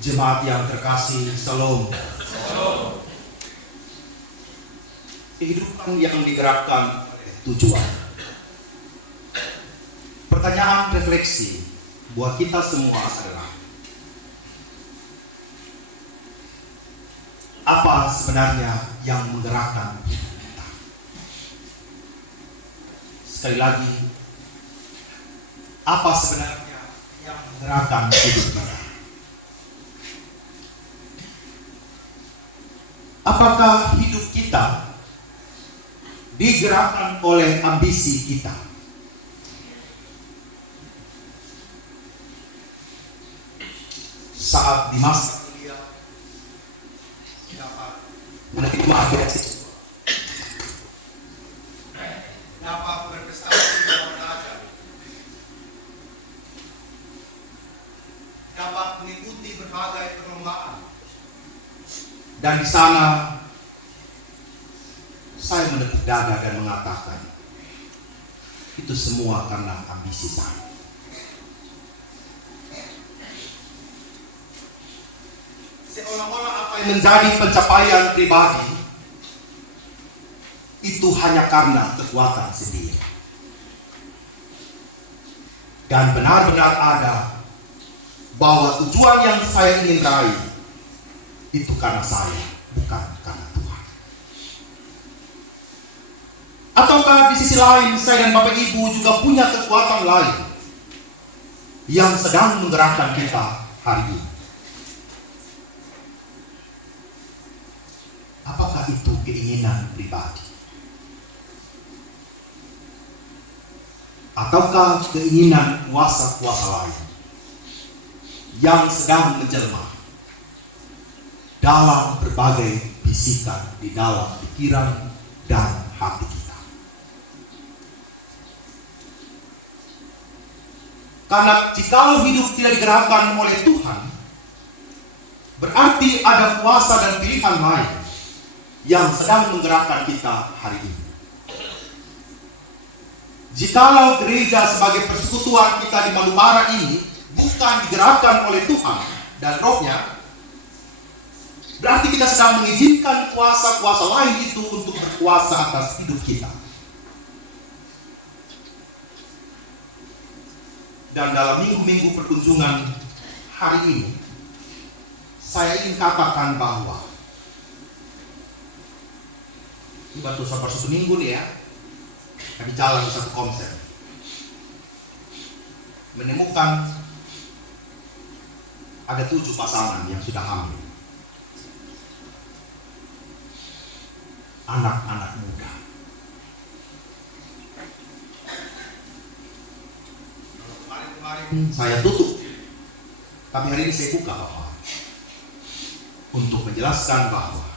Jemaat yang terkasih, Shalom. Kehidupan yang digerakkan oleh tujuan. Pertanyaan refleksi buat kita semua adalah, apa sebenarnya yang menggerakkan hidup kita? Sekali lagi, apa sebenarnya yang menggerakkan hidup kita? Apakah hidup kita digerakkan oleh ambisi kita? Saat di masa kuliah dapat menerima beasiswa, dapat berprestasi dalam belajar, dapat mengikuti berbagai perlombaan, dan di sana saya menepuk dada dan mengatakan, itu semua karena ambisi saya. Seolah-olah apa yang menjadi pencapaian pribadi itu hanya karena kekuatan sendiri. Dan benar-benar ada bahwa tujuan yang saya ingin raih itu karena saya, bukan karena Tuhan. Ataukah di sisi lain saya dan Bapak Ibu juga punya kekuatan lain yang sedang menggerakkan kita hari ini? Apakah itu keinginan pribadi? Ataukah keinginan kuasa-kuasa lain yang sedang menjelma dalam berbagai bisikan di dalam pikiran dan hati kita? Karena jikalau hidup tidak digerakkan oleh Tuhan, berarti ada kuasa dan pilihan lain yang sedang menggerakkan kita hari ini. Jikalau gereja sebagai persekutuan kita di Manubara ini bukan digerakkan oleh Tuhan dan Roh-Nya, berarti kita sedang mengizinkan kuasa-kuasa lain itu untuk berkuasa atas hidup kita. Dan dalam minggu-minggu perkunjungan hari ini, saya ingin katakan bahwa ini baru satu minggu nih ya, kami jalan di satu konser, menemukan ada 7 pasangan yang sudah hamil, anak-anak muda. Kemarin saya tutup, tapi hari ini saya buka bahwa untuk menjelaskan bahwa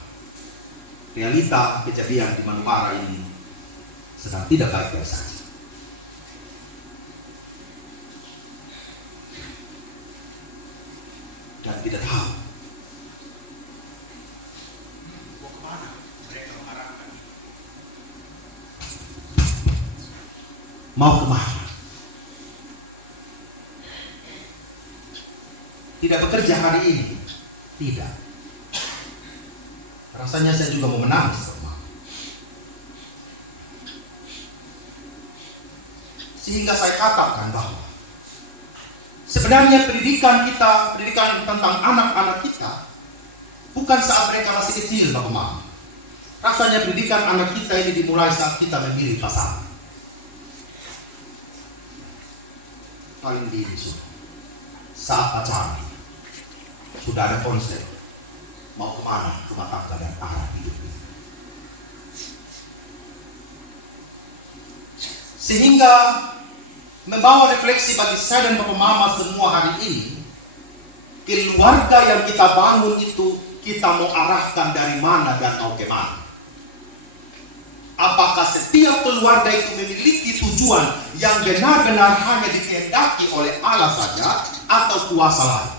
realita kejadian di Manubara ini sedang tidak baik-baik saja. Dan tidak tahu mau kemana mereka mengarahkan. Mau kemana? Tidak bekerja hari ini? Tidak. Rasanya saya juga mau menangis. Sehingga saya katakan bahwa sebenarnya pendidikan kita, pendidikan tentang anak-anak kita, bukan saat mereka masih kecil, Bapak Mama. Rasanya pendidikan anak kita ini dimulai saat kita memilih pasangan. Paling dini saat pacaran sudah ada konsep mau kemana rumah tangga dan arah hidup ini. Sehingga membawa refleksi bagi saya dan Bapak Mama semua hari ini, keluarga yang kita bangun itu kita mau arahkan dari mana dan mau ke mana. Apakah setiap keluarga itu memiliki tujuan yang benar-benar hanya dikehendaki oleh Allah saja atau kuasa lain?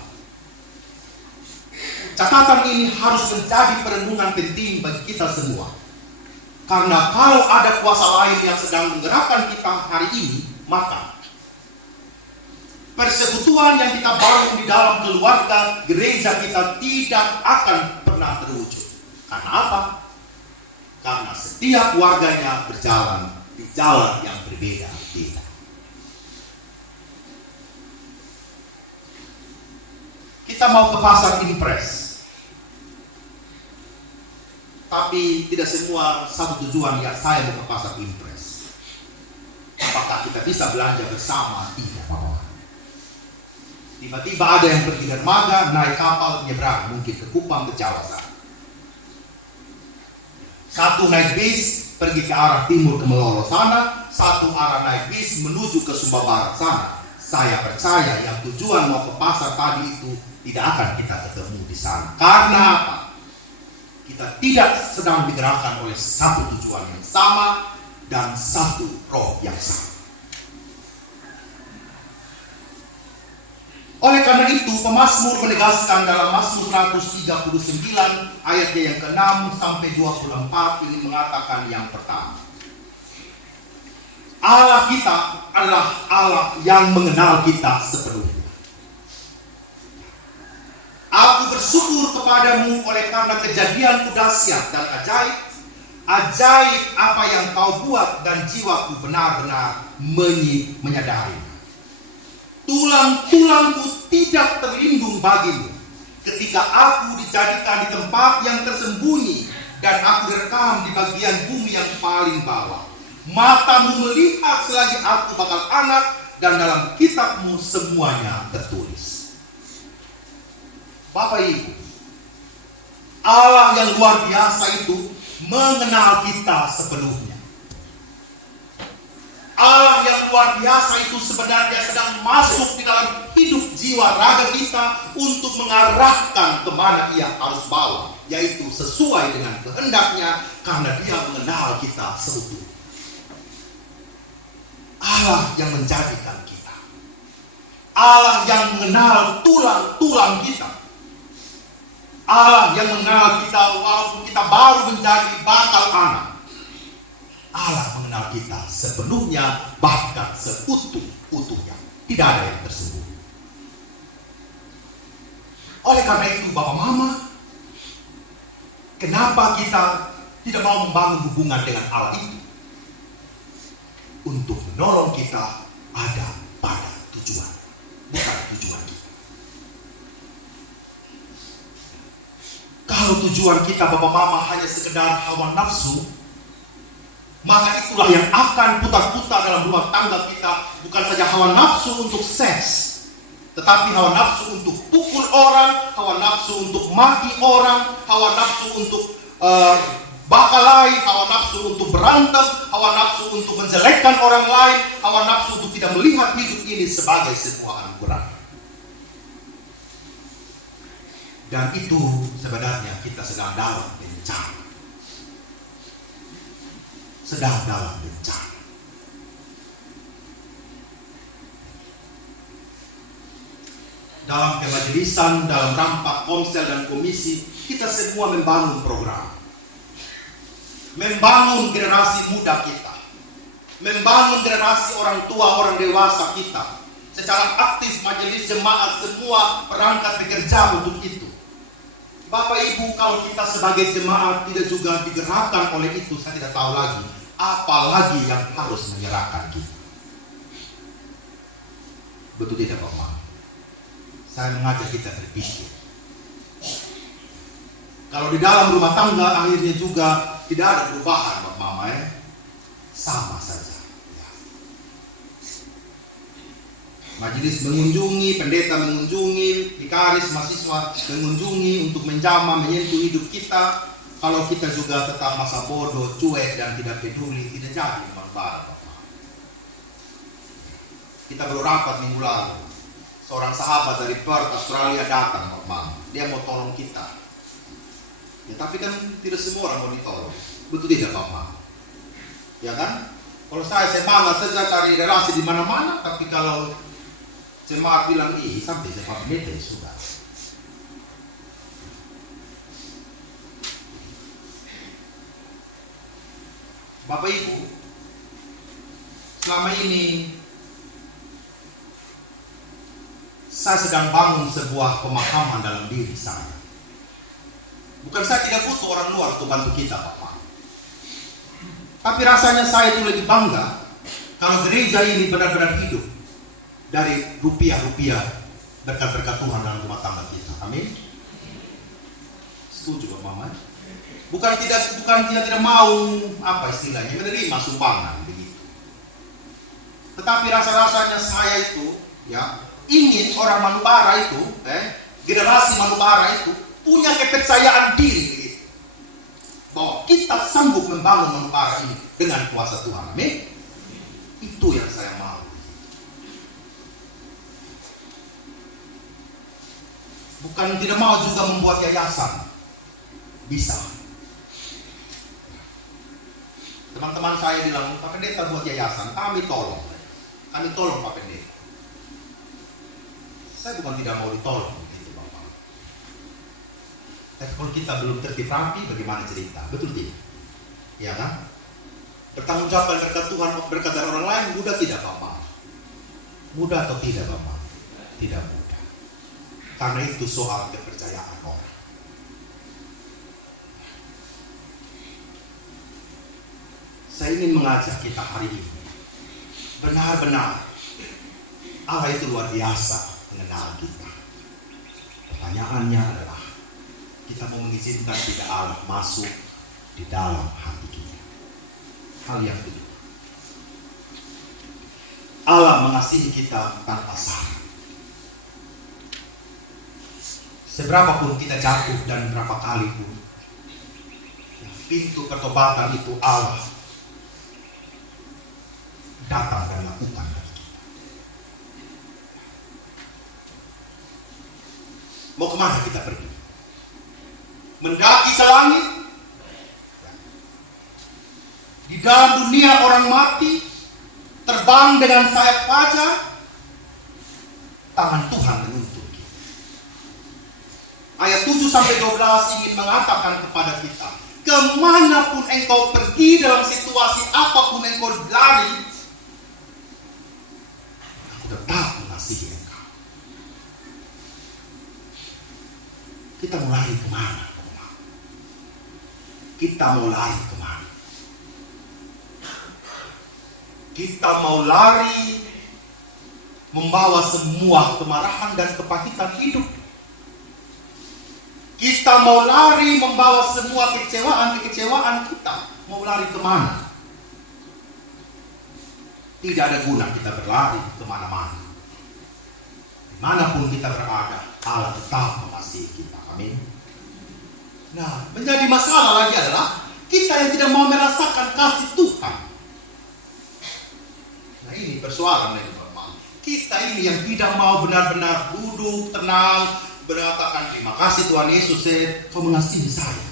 Catatan ini harus menjadi perenungan penting bagi kita semua. Karena kalau ada kuasa lain yang sedang menggerakkan kita hari ini, maka persekutuan yang kita bangun di dalam keluarga gereja kita tidak akan pernah terwujud. Karena apa? Karena setiap warganya berjalan di jalan yang berbeda-beda. Kita mau ke pasar impres, tapi tidak semua satu tujuan ya saya mau ke pasar impres. Apakah kita bisa belanja bersama? Tidak, Bapak. Tiba-tiba ada yang pergi dermaga, naik kapal, nyebrang, mungkin ke Kupang, ke Jawa sana. Satu naik bis, pergi ke arah timur ke Melolo sana, satu arah naik bis menuju ke Sumba Barat sana. Saya percaya yang tujuan mau ke pasar tadi itu tidak akan kita ketemu di sana. Karena apa? Kita tidak sedang digerakkan oleh satu tujuan yang sama dan satu roh yang sama. Oleh karena itu, pemazmur menegaskan dalam Mazmur 139 ayatnya yang ke-6 sampai 24 ini mengatakan yang pertama. Allah kita adalah Allah yang mengenal kita sepenuhnya. Aku bersyukur kepadamu oleh karena kejadianku dahsyat dan ajaib. Ajaib apa yang kau buat dan jiwaku benar-benar menyadari. Tulang-tulangku tidak terlindung bagimu ketika aku dijadikan di tempat yang tersembunyi dan aku direkam di bagian bumi yang paling bawah. Matamu melihat selagi aku bakal anak dan dalam kitabmu semuanya tertulis. Bapak Ibu, Allah yang luar biasa itu mengenal kita sepenuhnya. Allah yang luar biasa itu sebenarnya sedang masuk di dalam hidup jiwa raga kita untuk mengarahkan kemana ia harus bawa, yaitu sesuai dengan kehendaknya karena dia mengenal kita seutuhnya. Allah yang menjadikan kita, Allah yang mengenal tulang-tulang kita, Allah yang mengenal kita walaupun kita baru menjadi bakal anak. Allah mengenal kita sepenuhnya, bahkan seutuh-utuhnya. Tidak ada yang tersembunyi. Oleh karena itu, Bapak Mama, kenapa kita tidak mau membangun hubungan dengan Allah itu? Untuk menolong kita ada pada tujuan, bukan tujuan kita. Kalau tujuan kita, Bapak Mama, hanya sekedar hawa nafsu, maka itulah yang akan putar-putar dalam rumah tangga kita. Bukan saja hawa nafsu untuk seks, tetapi hawa nafsu untuk pukul orang, hawa nafsu untuk maki orang, hawa nafsu untuk bakalai, hawa nafsu untuk berantem, hawa nafsu untuk menjelekkan orang lain, hawa nafsu untuk tidak melihat hidup ini sebagai sebuah anugerah. Dan itu sebenarnya kita sedang dalam bencana. Sedang dalam bencana. Dalam kemajelisan, dalam rapat konsel dan komisi, kita semua membangun program, membangun generasi muda kita, membangun generasi orang tua, orang dewasa kita. Secara aktif majelis jemaat semua perangkat bekerja untuk itu. Bapak Ibu, kalau kita sebagai jemaat tidak juga digerakkan oleh itu, saya tidak tahu lagi apalagi yang harus menyerahkan kita. Betul tidak, Pak Mama? Saya mengajak kita berpikir. Kalau di dalam rumah tangga akhirnya juga tidak ada perubahan, Pak Mama, ya? Sama saja. Ya. Majelis mengunjungi, pendeta mengunjungi, vikaris, mahasiswa mengunjungi untuk menjamah, menyentuh hidup kita. Kalau kita juga tetap masa bodoh, cuek dan tidak peduli, tidak jadi manfaat. Kita baru rapat minggu lalu. Seorang sahabat dari Perth, Australia datang, Pak Mam. Dia mau tolong kita. Ya, tapi kan tidak semua orang mau ditolong. Betul tidak, Pak Mam? Ya kan? Kalau saya semangat saja cari relasi di mana-mana, tapi kalau jemaat bilang, sampai jemaat beda sudah. Bapak Ibu, selama ini saya sedang bangun sebuah pemahaman dalam diri saya. Bukan saya tidak butuh orang luar untuk bantu kita, Bapak. Tapi rasanya saya itu lebih bangga kalau gereja ini benar-benar hidup dari rupiah-rupiah berkat-berkat Tuhan dalam rumah tangga kita. Amin. Setuju, Bapak Mama? Bukan tidak mau apa istilahnya menerima sumbangan begitu. Tetapi rasa-rasanya saya itu ya ingin orang Manubara itu, generasi Manubara itu punya kepercayaan diri begitu, bahwa kita sanggup membangun Manubara ini dengan kuasa Tuhan. Amin. Itu yang saya mau. Bukan tidak mau juga membuat yayasan. Bisa. Teman-teman saya bilang, Pak Pendeta buat yayasan, kami tolong Pak Pendeta. Saya bukan tidak mau ditolong, gitu Bapak. Tapi kalau kita belum tertib rapi, bagaimana cerita? Betul tidak? Ya kan? Bertanggung jawab berkat Tuhan, berkat dari orang lain, mudah tidak Bapak? Mudah atau tidak Bapak? Tidak mudah. Karena itu soal kepercayaan orang. Saya ingin mengajak kita hari ini, benar-benar Allah itu luar biasa mengenal kita. Pertanyaannya adalah, kita mau mengizinkan tidak Allah masuk di dalam hati kita. Hal yang kedua, Allah mengasihi kita tanpa syarat. Seberapapun kita jatuh dan berapa kali pun, pintu pertobatan itu Allah datang dan lakukan bagi kita. Mau kemana kita pergi? Mendaki ke langit? Di dalam dunia orang mati, terbang dengan sayap fajar, tangan Tuhan menuntun kita. Ayat 7-12 ingin mengatakan kepada kita, kemanapun engkau pergi dalam situasi apapun engkau lari, aku tetap mengasihi engkau. Kita mau lari kemana? Kita mau lari kemana? Kita mau lari membawa semua kemarahan dan kepahitan hidup. Kita mau lari membawa semua kekecewaan kita. Mau lari kemana? Tidak ada guna kita berlari kemana-mana. Dimanapun kita berada, Allah tetap mengasihi kita. Amin. Nah, menjadi masalah lagi adalah kita yang tidak mau merasakan kasih Tuhan. Nah, ini persoalan lagi Bapak. Kita ini yang tidak mau benar-benar duduk tenang, berkatakan terima kasih Tuhan Yesus, kau mengasihi saya,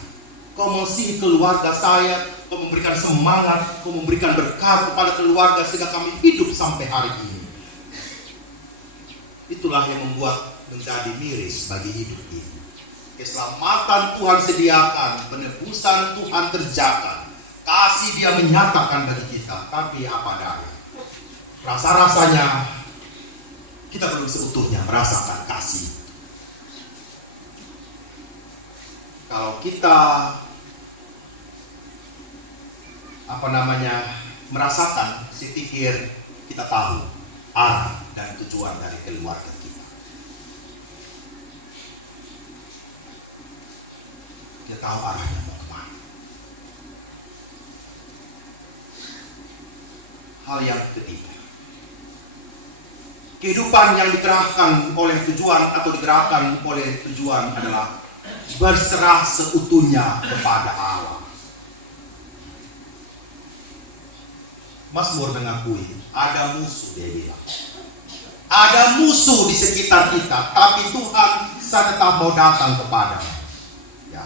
kau mengasihi keluarga saya, kau memberikan semangat, kau memberikan berkat kepada keluarga sehingga kami hidup sampai hari ini. Itulah yang membuat menjadi miris bagi hidup ini. Keselamatan Tuhan sediakan, penebusan Tuhan kerjakan, kasih Dia menyatakan bagi kita, tapi apa daya? Rasa-rasanya kita belum seutuhnya merasakan kasih. Kalau kita merasakan, saya pikir kita tahu arah dan tujuan dari keluarga kita. Kita tahu arahnya mau kemana. Hal yang ketiga, kehidupan yang dikerahkan oleh tujuan atau digerakkan oleh tujuan adalah berserah seutuhnya kepada Allah. Mazmur mengakui ada musuh, dia bilang. Ada musuh di sekitar kita, tapi Tuhan saya tetap mau datang kepada-Nya. Ya.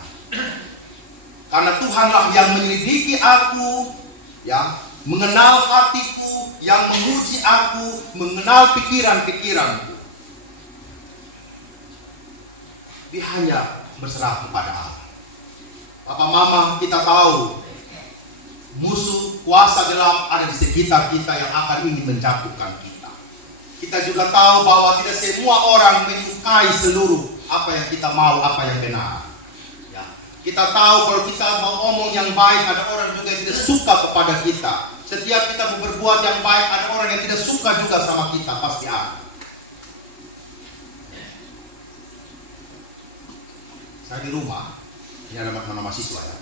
Karena Tuhanlah yang menyelidiki aku, ya, mengenal hatiku, yang menguji aku, mengenal pikiran-pikiranku. Dia hanya berserah kepada Allah. Papa Mama, kita tahu musuh kuasa gelap ada di sekitar kita yang akan ingin menjatuhkan kita. Kita juga tahu bahwa tidak semua orang menyukai seluruh apa yang kita mau, apa yang benar. Ya. Kita tahu kalau kita mau ngomong yang baik, ada orang juga yang tidak suka kepada kita. Setiap kita mau berbuat yang baik, ada orang yang tidak suka juga sama kita, pasti ada. Saya di rumah, ini ada nama mahasiswa ya.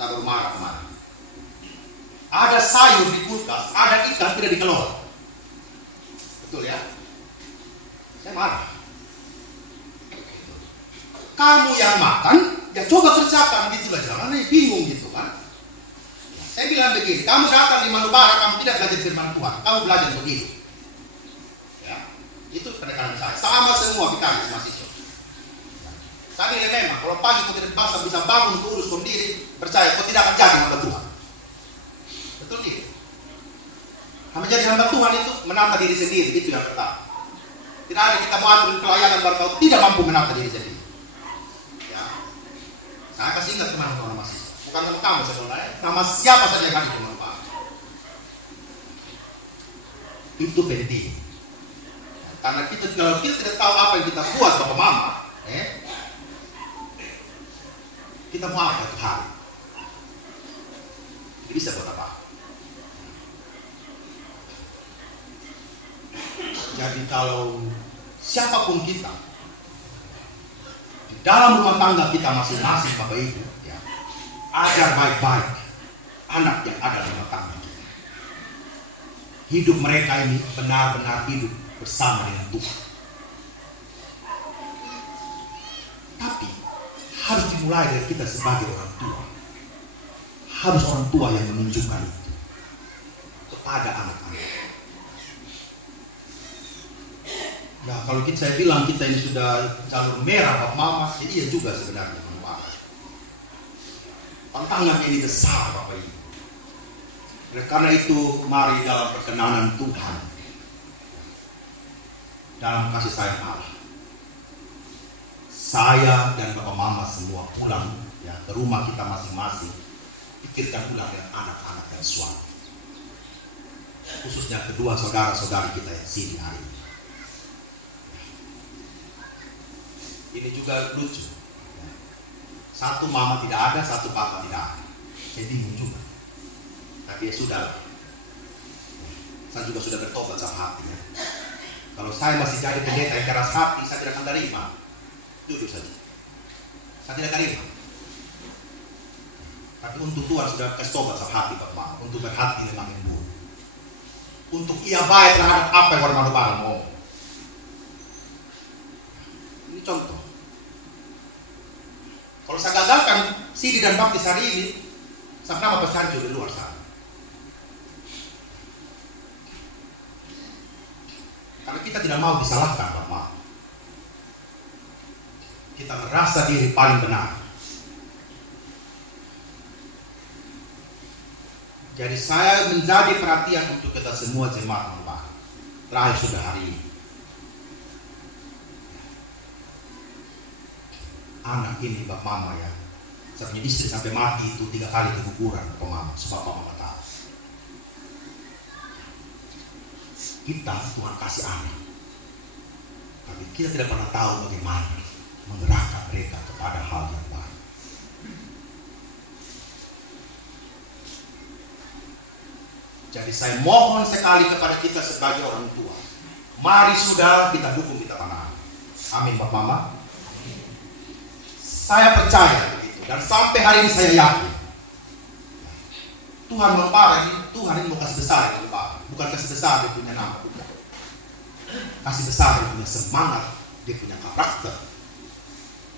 Saya baru marah kemarin. Ada sayur di kulkas, ada ikan tidak dikelola. Betul ya? Saya marah. Kamu yang makan, ya coba kerjakan gitu lah, jangan bingung gitu kan. Saya bilang begini, kamu datang di Manubara, kamu tidak belajar firman Tuhan, kamu belajar begitu. Ya, itu pendekatan saya. Sama semua kita mahasiswa. Tadi memang, kalau pagi kau tidak bisa bangun untuk urus sendiri, percaya kau tidak akan jadi hamba Tuhan. Betul gitu. Menjadi hamba Tuhan itu menata diri sendiri, itu yang pertama. Tidak ada kita mau atur pelayanan baru kau tidak mampu menata diri sendiri. Ya. Saya kasih ingat teman-teman mahasiswa, bukan nama kamu saudara, nama siapa saja yang hadir di Manubara. Itu penting. Karena kalau kita tidak tahu apa yang kita buat Bapak Mama, kita mau apa itu hari? Tidak bisa buat apa. Jadi kalau siapapun kita di dalam rumah tangga kita masing-masing Bapak Ibu, ya, ajar baik-baik anak yang ada di rumah tangga kita. Hidup mereka ini benar-benar hidup bersama dengan Tuhan. Tapi harus dimulai dari kita sebagai orang tua. Harus orang tua yang menunjukkan itu kepada anak-anak. Nah, kalau saya bilang kita ini sudah jalur merah Bapak Mama, jadi iya juga sebenarnya Bapak. Tantangan ini besar Bapak Ibu. Karena itu mari dalam perkenanan Tuhan, dalam kasih sayang Allah, saya dan Bapak Mama semua pulang ya ke rumah kita masing-masing, pikirkan ulang dengan anak-anak dan suami, khususnya kedua saudara-saudari kita yang sini hari ini. Ini juga lucu. Satu mama tidak ada, satu papa tidak ada. Saya bingung juga. Tapi ya sudah. Saya juga sudah bertobat sama hati. Ya. Kalau saya masih jadi pendeta yang keras hati, saya tidak akan terima. Jujur saja. Saya tidak terima. Tapi untuk Tuhan sudah kasih tobat sama hati Bapak. Untuk berhati memang yang buruk. Untuk ia baik terhadap apa yang orang Manubara mau. Ini contoh. Kalau saya gagalkan Sidi dan baptis hari ini, saya nama besar juga di luar sana. Karena kita tidak mau disalahkan Bapak. Kita merasa diri paling benar. Jadi saya menjadi perhatian untuk kita semua jemaat Bapak. Terakhir sudah hari ini. Anak ini Bapak Mama ya, saya punya istri sampai mati itu 3 kali keguguran Bapak Mama, sebab Bapak Mama tahu. Kita Tuhan kasih anak, tapi kita tidak pernah tahu bagaimana menggerakkan mereka kepada hal yang baik. Jadi saya mohon sekali kepada kita sebagai orang tua, mari sudah kita dukung kita anak. Amin Bapak Mama. Saya percaya begitu, dan sampai hari ini saya yakin Tuhan Manubara ini, Tuhan ini mau kasih besar itu Bapak, bukan kasih besar dia punya nama, bukan. Kasih besar dia punya semangat, dia punya karakter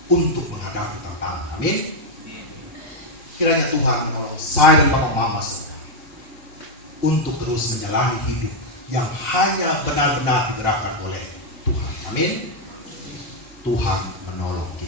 untuk menghadapi tantangan. Amin. Kiranya Tuhan menolong saya dan Bapak Mama semua untuk terus menjalani hidup yang hanya benar-benar digerakkan oleh Tuhan. Amin. Tuhan menolong.